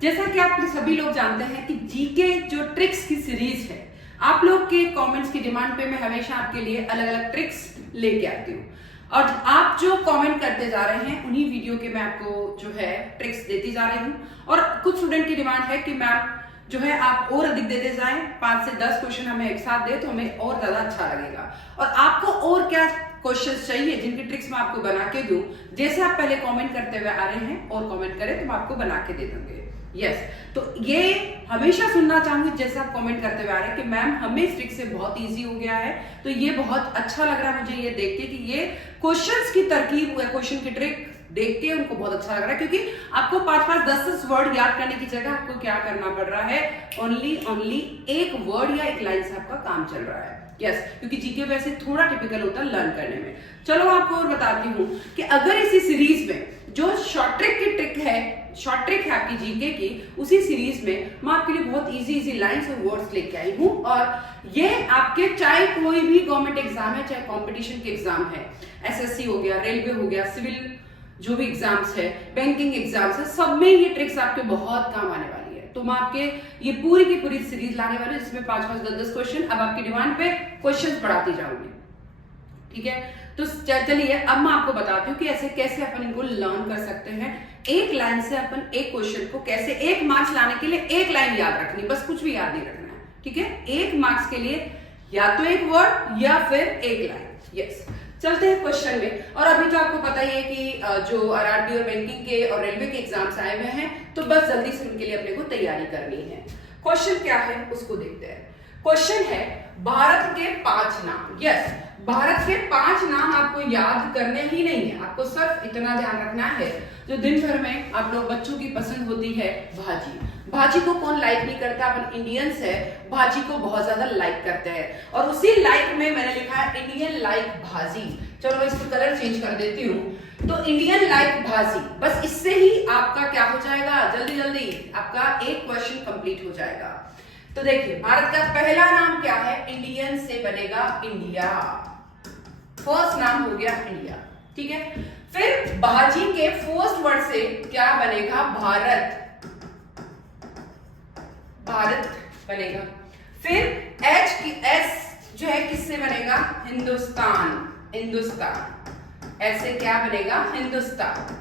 जैसा कि आप सभी लोग जानते हैं कि जीके जो ट्रिक्स की सीरीज है, आप लोग के कमेंट्स की डिमांड पे मैं हमेशा आपके लिए अलग अलग ट्रिक्स लेके आती हूँ और आप जो कमेंट करते जा रहे हैं उन्हीं वीडियो के मैं आपको जो है ट्रिक्स देती जा रही हूँ। और कुछ स्टूडेंट की डिमांड है कि मैम जो है आप और अधिक देते जाएं, 5 से 10 क्वेश्चन हमें एक साथ दे तो हमें और ज्यादा अच्छा लगेगा। और आपको और क्या क्वेश्चंस चाहिए जिनकी ट्रिक्स मैं आपको बना के दूं, जैसे आप पहले कमेंट करते हुए आ रहे हैं और कमेंट करें तो मैं आपको बना के दे दूंगी। यस, तो ये हमेशा सुनना चाहूंगी जैसे आप कमेंट करते हुए आ रहे हैं कि मैम हमें इस ट्रिक से बहुत इजी हो गया है। तो ये बहुत अच्छा लग रहा है मुझे ये देख के कि ये क्वेश्चंस की तरकीब या क्वेश्चन की ट्रिक देख के उनको बहुत अच्छा लग रहा है, क्योंकि आपको 5-5, 10-10 वर्ड याद करने की जगह आपको क्या करना पड़ रहा है, ओनली एक वर्ड या एक लाइन से आपका काम चल रहा है। यस, क्योंकि जीके वैसे थोड़ा टिपिकल होता है लर्न करने में। चलो आपको और बताती हूँ कि अगर इसी सीरीज में जो शॉर्ट ट्रिक है आपकी जीके की, उसी सीरीज में मैं आपके लिए बहुत इजी लाइंस और वर्ड्स लेके आई हूँ। और ये आपके चाहे कोई भी गवर्नमेंट एग्जाम है, चाहे कॉम्पिटिशन के एग्जाम है, एसएससी हो गया, रेलवे हो गया, सिविल जो भी एग्जाम्स है, बैंकिंग एग्जाम्स है, सब में ये ट्रिक्स आपके बहुत काम आने वाली है। तो मैं आपके ये पूरी की पूरी सीरीज लाने वाली हूँ जिसमें 5-5, 10-10 क्वेश्चन अब आपकी डिमांड पे क्वेश्चन पढ़ाती जाऊंगी। ठीक है, तो चलिए अब मैं आपको बताती हूँ कि ऐसे कैसे अपन इनको लर्न कर सकते हैं। एक लाइन से अपन एक क्वेश्चन को कैसे 1 मार्क्स लाने के लिए एक लाइन याद रखनी, बस कुछ भी याद नहीं रखना है। ठीक है, 1 मार्क्स के लिए या तो एक वर्ड या फिर एक लाइन। यस, चलते हैं क्वेश्चन में। और अभी तो आपको पता ही है कि जो आरआरबी और बैंकिंग के और रेलवे के एग्जाम्स आए हुए हैं, तो बस जल्दी से उनके लिए अपने को तैयारी करनी है। क्वेश्चन क्या है उसको देखते हैं। क्वेश्चन है भारत के 5 नाम। यस, भारत के 5 नाम आपको याद करने ही नहीं है, आपको सिर्फ इतना ध्यान रखना है जो दिन भर में आप लोग बच्चों की पसंद होती है, भाजी। भाजी को कौन लाइक नहीं करता, अपन इंडियंस है, भाजी को बहुत ज्यादा लाइक करते हैं। और उसी लाइक में मैंने लिखा है इंडियन लाइक भाजी। चलो इसको कलर चेंज कर देती हूँ। तो इंडियन लाइक भाजी, बस इससे ही आपका क्या हो जाएगा, जल्दी आपका एक क्वेश्चन कंप्लीट हो जाएगा। तो देखिए भारत का पहला नाम क्या है, इंडियन से बनेगा इंडिया, फर्स्ट नाम हो गया इंडिया। ठीक है, फिर भाजी के फर्स्ट वर्ड से क्या बनेगा, भारत, भारत बनेगा। फिर एस जो है किससे बनेगा, हिंदुस्तान, हिंदुस्तान, ऐसे क्या बनेगा, हिंदुस्तान।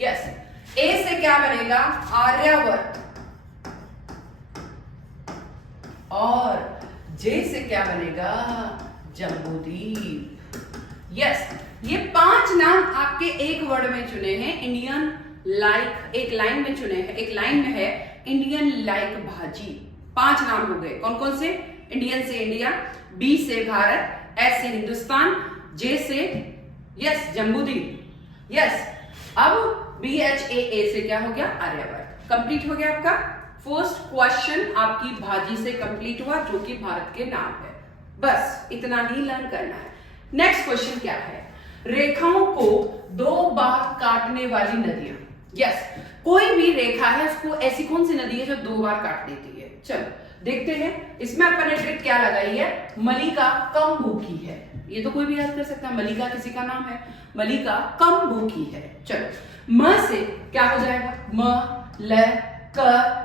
यस, ए से क्या बनेगा, आर्यावर्त, और जे से क्या बनेगा, जम्बूद्वीप। यस, ये 5 नाम आपके एक वर्ड में चुने हैं, इंडियन लाइक एक लाइन में चुने हैं, एक लाइन में है इंडियन लाइक भाजी। 5 नाम हो गए, कौन कौन से, इंडियन से इंडिया, बी से भारत, एस से हिंदुस्तान, जे से यस जम्बूद्वीप। यस, अब BHAA से क्या हो गया, आर्यावर्त। कंप्लीट हो गया आपका फर्स्ट क्वेश्चन, आपकी भाजी से कंप्लीट हुआ जो कि भारत के नाम है। बस इतना ही लर्न करना है। नेक्स्ट क्वेश्चन क्या है, रेखाओं को 2 बार काटने वाली नदियां। यस, कोई भी रेखा है उसको ऐसी कौन सी नदी है जो 2 बार काट देती है। चलो देखते हैं, इसमें अपन ने ट्रिक क्या लगाई है, मलिका कम भूखी है। ये तो कोई भी याद कर सकता है, मलिका किसी का नाम है, मलिका कम भूखी है। चलो म से क्या हो जाएगा, म ल क,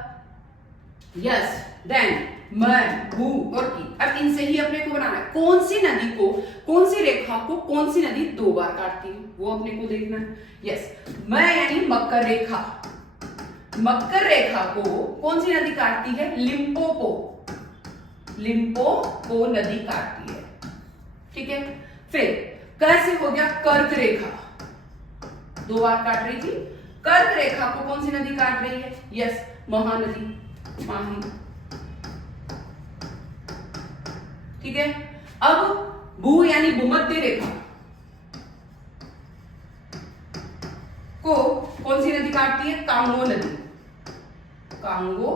यस, देन मन, भू और की। अब इनसे ही अपने को बनाना है, कौन सी नदी को, कौन सी रेखा को कौन सी नदी 2 बार काटती है, वो अपने को देखना है। यस, मैं यानी मकर रेखा, मकर रेखा को कौन सी नदी काटती है, लिम्पोपो, लिम्पोपो नदी काटती है। ठीक है, फिर कर से हो गया कर्क रेखा, 2 बार काट रही थी। कर्क रेखा को कौन सी नदी काट रही है, यस, महानदी, माही। ठीक है, अब भू यानी भूमध्य रेखा को कौन सी नदी काटती है, कांगो नदी, कांगो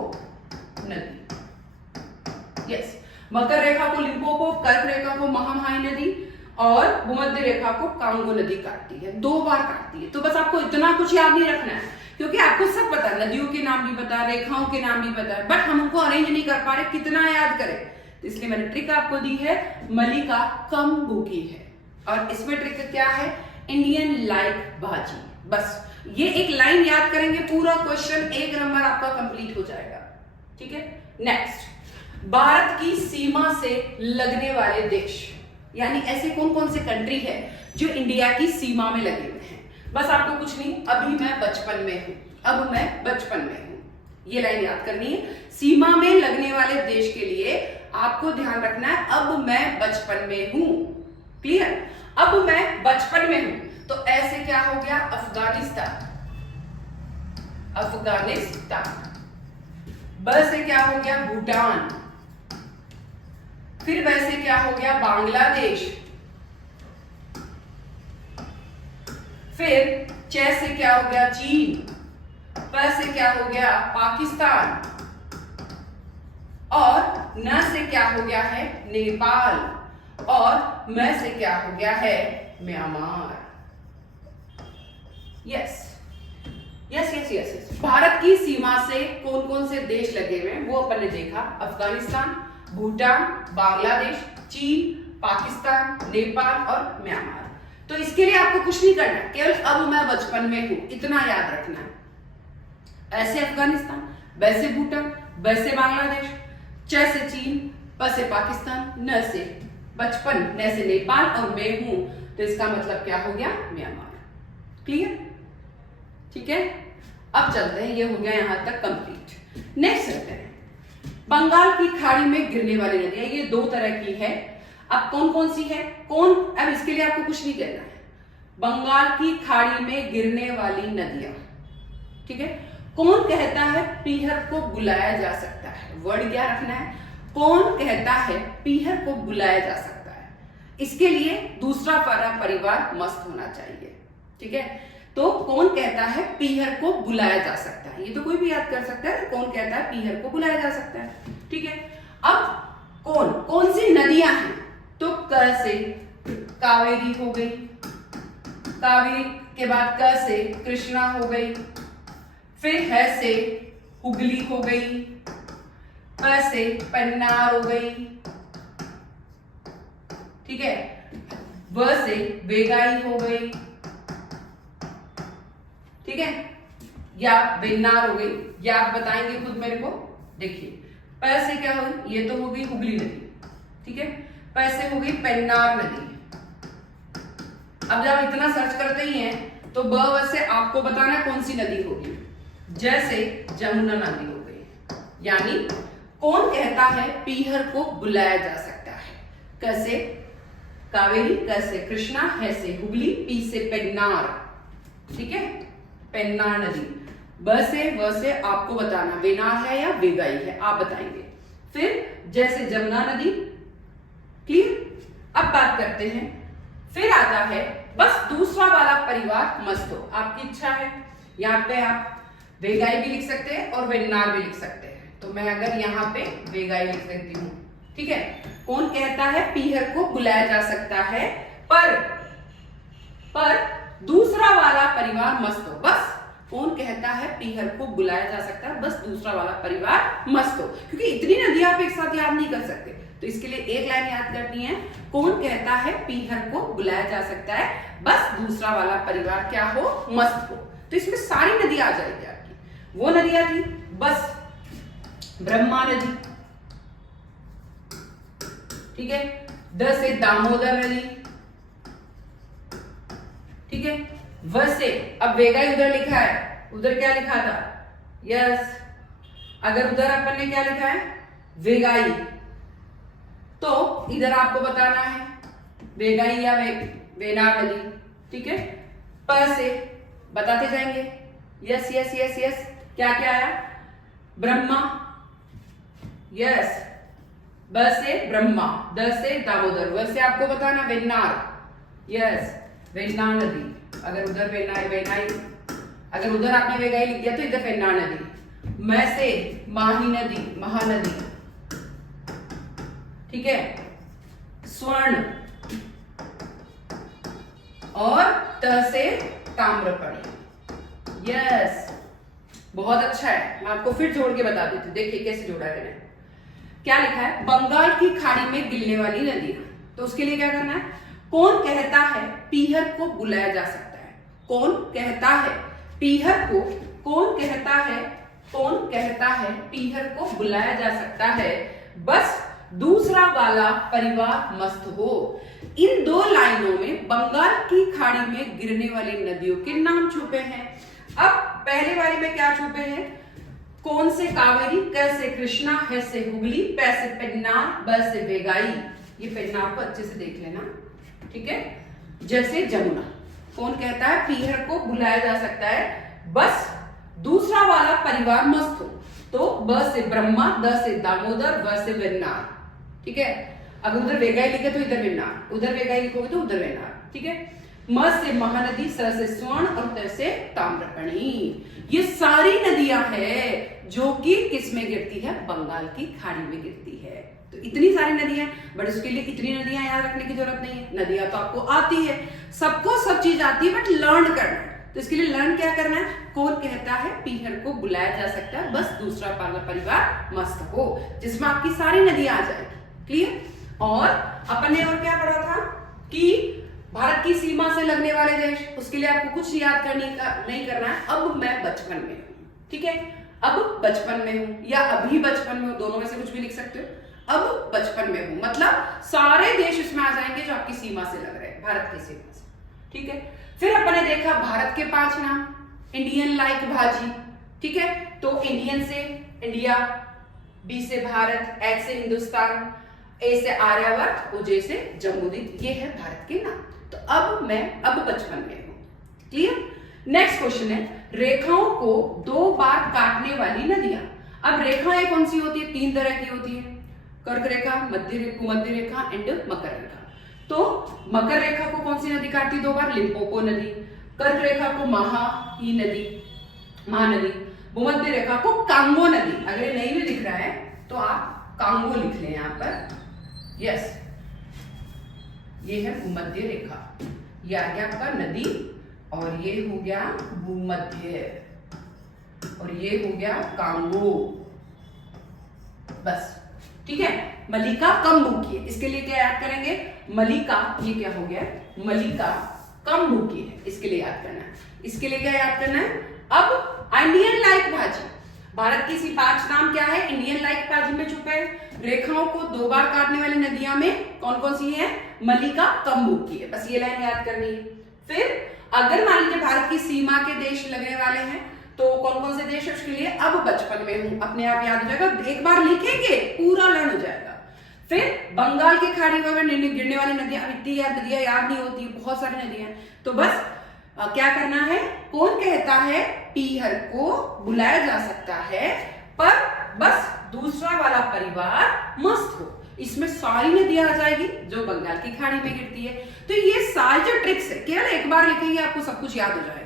नदी। यस, मकर रेखा को लिम्पोपो, कर्क रेखा को महामाही नदी और भूमध्य रेखा को कांगो नदी काटती है, 2 बार काटती है। तो बस आपको इतना कुछ याद नहीं रखना है, क्योंकि आपको सब पता है, नदियों के नाम भी पता है, रेखाओं के नाम भी पता है, बट हम उनको अरेंज नहीं कर पा रहे, कितना याद करें। तो इसलिए मैंने ट्रिक आपको दी है, मलिका कम भूखी है। और इसमें ट्रिक क्या है, इंडियन लाइक भाजी। बस ये एक लाइन याद करेंगे, पूरा क्वेश्चन 1 नंबर आपका कंप्लीट हो जाएगा। ठीक है, नेक्स्ट, भारत की सीमा से लगने वाले देश, यानी ऐसे कौन कौन से कंट्री है जो इंडिया की सीमा में लगे हुए हैं। बस आपको कुछ नहीं, अभी मैं बचपन में हूं, अब मैं बचपन में हूं, ये लाइन याद करनी है। सीमा में लगने वाले देश के लिए आपको ध्यान रखना है, अब मैं बचपन में हूं। क्लियर, अब मैं बचपन में हूं, तो ऐसे क्या हो गया, अफगानिस्तान, अफगानिस्तान। ब से क्या हो गया, भूटान। फिर वैसे क्या हो गया, बांग्लादेश। फिर च से क्या हो गया, चीन। प से क्या हो गया, पाकिस्तान। और न से क्या हो गया है, नेपाल। और म से क्या हो गया है, Myanmar. Yes yes yes yes. Bharat की सीमा से कौन कौन से देश लगे हुए हैं वो अपन ने देखा, अफगानिस्तान, भूटान, बांग्लादेश, चीन, पाकिस्तान, नेपाल और म्यांमार। तो इसके लिए आपको कुछ नहीं करना, केवल अब मैं बचपन में हूं इतना याद रखना है। ऐसे अफगानिस्तान, वैसे भूटान, वैसे बांग्लादेश, च से चीन, प से पाकिस्तान, न से बचपन, न से नेपाल और मैं हूं, तो इसका मतलब क्या हो गया, म्यांमार। क्लियर, ठीक है। अब चलते हैं, ये हो गया यहां तक कंप्लीट। नेक्स्ट चलते हैं, बंगाल की खाड़ी में गिरने वाली नदियां, ये दो तरह की है। अब कौन कौन सी है, कौन, अब इसके लिए आपको कुछ नहीं करना है। बंगाल की खाड़ी में गिरने वाली नदियां, ठीक है। कौन कहता है पीहर को बुलाया जा सकता है, वर्ड क्या रखना है, कौन कहता है पीहर को बुलाया जा सकता है। इसके लिए दूसरा परिवार मस्त होना चाहिए, ठीक है। तो कौन कहता है पीहर को बुलाया जा सकता है, ये तो कोई भी याद कर सकता है, कौन कहता है पीहर को बुलाया जा सकता है, ठीक है। अब कौन कौन सी नदियां हैं, तो क से कावेरी हो गई, कावेरी के बाद क से कृष्णा हो गई, फिर है से हुगली हो गई, प से पन्नार हो गई, ठीक है, व से वेगाई हो गई, ठीक है, या वेन्नार हो गई, या आप बताएंगे खुद मेरे को। देखिए प से क्या होगी, ये तो हो गई हुगली नदी, ठीक है, प से हो गई पेन्नार नदी। अब जब इतना सर्च करते ही हैं तो ब व से आपको बताना है कौन सी नदी होगी, जैसे जमुना नदी हो गई। यानी कौन कहता है पीहर को बुलाया जा सकता है, क से कावेरी, क से कृष्णा, है से हुगली, पी से पेन्नार, ठीक है, पेन्नार नदी। ब से व से आपको बताना वेनार है या वेगाई है, आप बताएंगे। फिर जैसे जमुना नदी, क्लियर। अब बात करते हैं, फिर आता है बस दूसरा वाला परिवार मस्त हो, आपकी इच्छा है। यहाँ पे आप वेगाई भी लिख सकते हैं और वेन्नार भी लिख सकते हैं, तो मैं अगर यहाँ पे वेगाई लिख सकती हूँ, ठीक है। कौन कहता है पीहर को बुलाया जा सकता है, पर दूसरा वाला परिवार मस्त हो, बस कौन कहता है पीहर को बुलाया जा सकता है, बस दूसरा वाला परिवार मस्त हो, क्योंकि इतनी नदियां आप एक साथ याद नहीं कर सकते, तो इसके लिए एक लाइन याद करनी है, कौन कहता है पीहर को बुलाया जा सकता है, बस दूसरा वाला परिवार क्या हो, मस्त हो। तो इसमें सारी नदी आ जाएगी आपकी। वो नदियां थी बस ब्रह्मा नदी, ठीक है, द से दामोदर नदी, ठीक है, व से अब वेगाई उधर लिखा है, उधर क्या लिखा था, यस, अगर उधर अपन ने क्या लिखा है वेगाई, तो इधर आपको बताना है वेगाई या वेनार नदी, ठीक है। प से बताते जाएंगे, यस यस यस यस, क्या क्या आया, ब्रह्मा, यस, ब से ब्रह्मा, द से दामोदर, व से आपको बताना वेन्नार, यस, वेन्नार नदी। अगर उधर वेनाई, अगर उधर आपने वेगाई लिख दिया तो इधर वेन्नार नदी। म से माही नदी, महानदी, ठीक है, स्वर्ण, और त से ताम्रपर्णी, यस, बहुत अच्छा है। मैं आपको फिर जोड़ के बता देती हूँ, देखिए कैसे जोड़ा है। क्या लिखा है, बंगाल की खाड़ी में गिरने वाली नदियां, तो उसके लिए क्या करना है, कौन कहता है पीहर को बुलाया जा सकता है, कौन कहता है पीहर को, कौन कहता है कौन कहता है पीहर को बुलाया जा सकता है, बस दूसरा वाला परिवार मस्त हो। इन दो लाइनों में बंगाल की खाड़ी में गिरने वाली नदियों के नाम छुपे हैं। अब पहले वाली में क्या छुपे हैं? कौन से कावेरी, कैसे कृष्णा, है से हुगली, पैसे पेन्नार, बस से बेगाई। ये पेन्नार को अच्छे से देख लेना, ठीक है। जैसे जमुना। कौन कहता है पीहर को बुलाया जा सकता है, बस दूसरा वाला परिवार मस्त हो। तो ब से ब्रह्मा, द से दामोदर, व से वेन्नार, ठीक है। अगर उधर वेगाई लिखे तो इधर वेन्नार, उधर वेगाई लिखोगे तो उधर वेन्नार, ठीक है। म से महानदी, स से स्वर्ण और त से ताम्रपर्णी। ये सारी नदियां हैं जो कि किस में गिरती है? बंगाल की खाड़ी में गिरती है। तो इतनी सारी नदियां, बट उसके लिए इतनी नदियां याद रखने की जरूरत नहीं है। नदियां तो आपको आती है, सबको सब चीज आती है, बट लर्न करना है। तो इसके लिए लर्न क्या करना है? कौन कहता है पीहर को बुलाया जा सकता है, बस दूसरा वाला परिवार मस्त हो, जिसमें आपकी सारी नदियां आ जाएगी। क्लियर? और अपन ने और क्या पढ़ा था कि भारत की सीमा से लगने वाले देश, उसके लिए आपको कुछ याद नहीं करना है। अब मैं बचपन में हूं, ठीक है। अब बचपन में हूं या अभी बचपन में हूं, दोनों में से कुछ भी लिख सकते हो। अब बचपन में हूं मतलब सारे देश इसमें आ जाएंगे जो आपकी सीमा से लग रहे हैं, भारत की सीमा से, ठीक है। फिर अपन ने देखा भारत के 5 नाम। इंडियन लाइक भाजी, ठीक है। तो इंडियन से इंडिया, बी से भारत, एच से हिंदुस्तान, ए से आर्यावर्त, ओ जे से जम्बूद्वीप। ये है भारत के नाम। तो अब मैं अब बचपन में हूं। क्लियर? नेक्स्ट क्वेश्चन है, रेखाओं को 2 बार काटने वाली नदियां। अब रेखाएं कौन सी होती है? 3 तरह की होती है, कर्क रेखा, मध्य रेखा एंड मकर रेखा। तो मकर रेखा को कौन सी नदी काटती 2 बार? लिम्पोपो नदी। कर्क रेखा को महानदी। भूमध्य रेखा को कांगो नदी। अगर ये नहीं भी दिख रहा है तो आप कांगो लिख लें यहां पर। यस, ये है भूमध्य रेखा, ये आ गया आपका नदी, और ये हो गया भूमध्य, और ये हो गया कांगो। बस, ठीक है। मलिका कम भूखी है, इसके लिए क्या याद करेंगे? मलिका, ये क्या हो गया? मलिका कम भूखी है, इसके लिए याद करना है। इसके लिए क्या याद करना है? अब इंडियन लाइक भाजी, भारत की सी 5 नाम क्या है? इंडियन लाइक भाजी में छुपे। रेखाओं को 2 बार काटने वाली नदियां में कौन कौन सी है? मलिका कम भूखी है, बस ये लाइन याद करनी है। फिर अगर मान लीजिए भारत की सीमा के देश लगने वाले हैं तो कौन कौन से देश है उसके लिए? अब बचपन में हूं, अपने आप याद हो जाएगा, एक बार लिखेंगे पूरा लर्न हो जाएगा। फिर बंगाल की खाड़ी में गिरने वाली नदियां, इतनी नदियां याद नहीं होती, बहुत सारी नदियां। तो बस क्या करना है? कौन कहता है पीहर को बुलाया जा सकता है, पर बस दूसरा वाला परिवार मस्त हो। इसमें सारी नदियां आ जाएगी जो बंगाल की खाड़ी में गिरती है। तो ये सारी जो ट्रिक्स है, केवल एक बार लिखेंगे आपको सब कुछ याद हो जाएगा,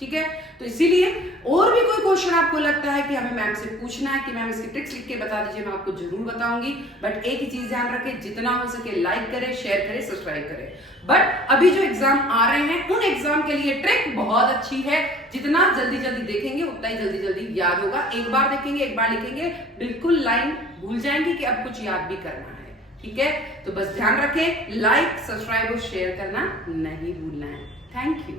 ठीक है। तो इसीलिए और भी कोई क्वेश्चन आपको लगता है कि हमें मैम से पूछना है कि मैम इसकी ट्रिक्स लिख के बता दीजिए, मैं आपको जरूर बताऊंगी। बट एक ही चीज ध्यान रखें, जितना हो सके लाइक करें, शेयर करें, सब्सक्राइब करें। बट अभी जो एग्जाम आ रहे हैं उन एग्जाम के लिए ट्रिक बहुत अच्छी है, जितना जल्दी जल्दी देखेंगे उतना ही जल्दी जल्दी याद होगा। एक बार देखेंगे, एक बार लिखेंगे, बिल्कुल लाइन भूल जाएंगे कि अब कुछ याद भी करना है, ठीक है। तो बस ध्यान रखें, लाइक, सब्सक्राइब और शेयर करना नहीं भूलना है। Thank you.